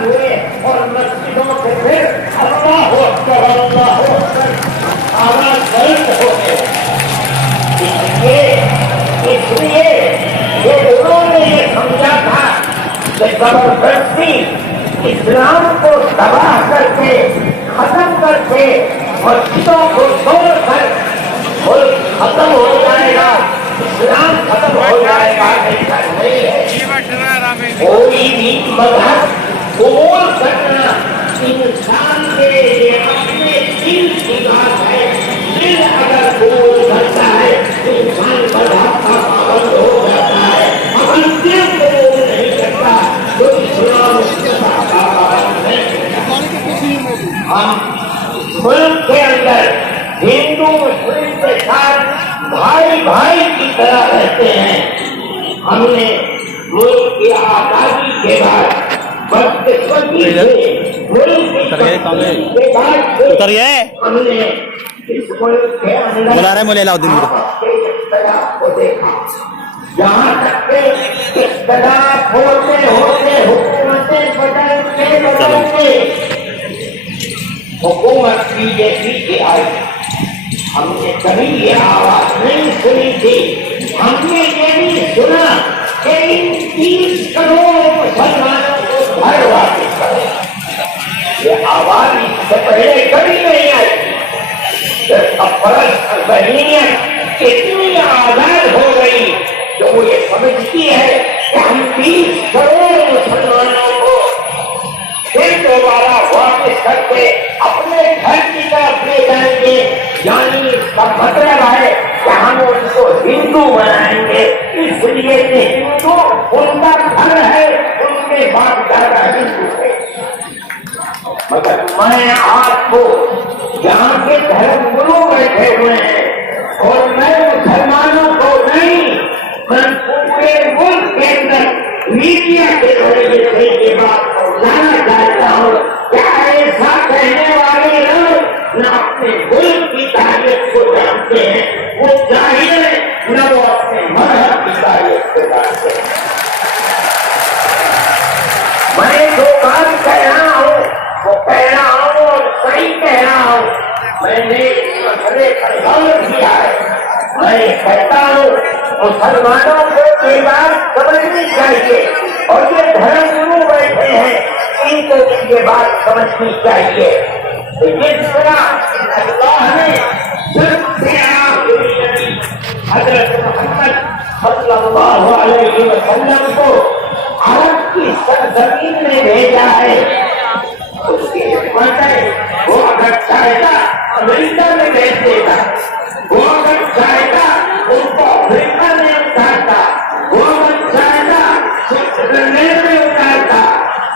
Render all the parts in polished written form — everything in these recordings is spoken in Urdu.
آزاد ہوئے اور مسجدوں سے پھر اللہ اکبر آواز بلند ہو گئے. اس لیے انہوں نے یہ سمجھا تھا کہ زبردستی اسلام کو تباہ کر کے ختم کر کے مسجدوں کو توڑ کر ملک ختم ہو جائے گا, اسلام ختم ہو جائے گا, ایسا نہیں ہے. کوئی بھی مذہب قبول کرنا انسان کے لیے اپنے دل کی بات ہے. دل اگر قبول کرتا ہے انسان مذہب کا پابند ہو جاتا ہے. اگر دل قبول نہیں کرتا تو اسلام کا پابند نہیں. ہم ملک کے اندر ہندو مسلم کے ساتھ بھائی بھائی کی طرح رہتے ہیں. ہم نے ملک کی آزادی کے بعد بدقسمتی سے ملک کی کے بعد ہم نے اس ملک کے اندر کو دیکھا. جہاں تک کہ اختلاف ہوتے ہوتے حکومتیں بدلتے حکومت بی جے پی کی آئی. ہم نے کبھی یہ آواز نہیں سنی تھی. ہم نے یہ بھی سنا کہ ان 30 کروڑ مسلمانوں کو گھر واپس کرے. یہ آواز اس سے پہلے کبھی نہیں آئی. ذہنیت اتنی آزاد ہو گئی کہ وہ یہ سمجھتی ہے کہ ہم 30 کروڑ مسلمانوں کو پھر دوبارہ واپس کر کے اپنے گھر کی طرف لے جائیں گے. یعنی اس کا مطلب ہے کہ ہم ان کو ہندو بنائیں گے, اس لیے کہ ہندو ان کا گھر ہے, ان کے باپ دادا ہندو ہے. مگر میں آپ کو یہاں کے دھرم گرو بیٹھے ہوئے ہیں اور میں مسلمانوں کو نہیں, میں پورے ملک کے اندر میڈیا کے ذریعے سے یہ بات لانا چاہتا ہوں. کیا ایسا کہنے والے لوگ نہ اپنے ملک کی تاریخ کو جانتے ہیں, وہ جاہل ہے, نہ وہ اپنے مذہب کی تاریخ کو جانتے ہیں. میں جو بات کہہ رہا ہوں وہ کہہ رہا ہوں اور صحیح کہہ رہا ہوں. میں نے اس مسئلے پر غور کیا ہے. میں کہتا ہوں مسلمانوں کو یہ بات سمجھنی چاہیے اور یہ دھرم گرو بیٹھے ہیں ان کو بھی یہ بات سمجھنی چاہیے. جس طرح اللہ نے حضرت محمد صلی اللہ علیہ وسلم کو عرب کی سرزمین میں بھیجا ہے, اس کی حکمت ہے. وہ اگر چاہے گا امریکہ میں بھیج دے گا, وہ اگر چاہے گا ان کو افریقہ میں اتارتا, وہ اگر چاہے گا سوئٹزرلینڈ میں اتارتا,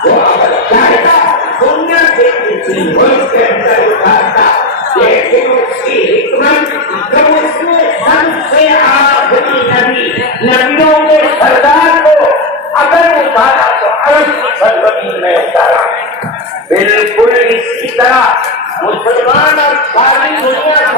وہ اگر چاہے گا دنیا کے کسی ملک کے اندر اتارتا. لیکن اس کی حکمت جب اس نے سب سے آخری نبی نبیوں کے سردار کو اگر اتارا تو عرب کی سرزمین میں اتارا. بالکل اسی طرح مسلمان اور ساری دنیا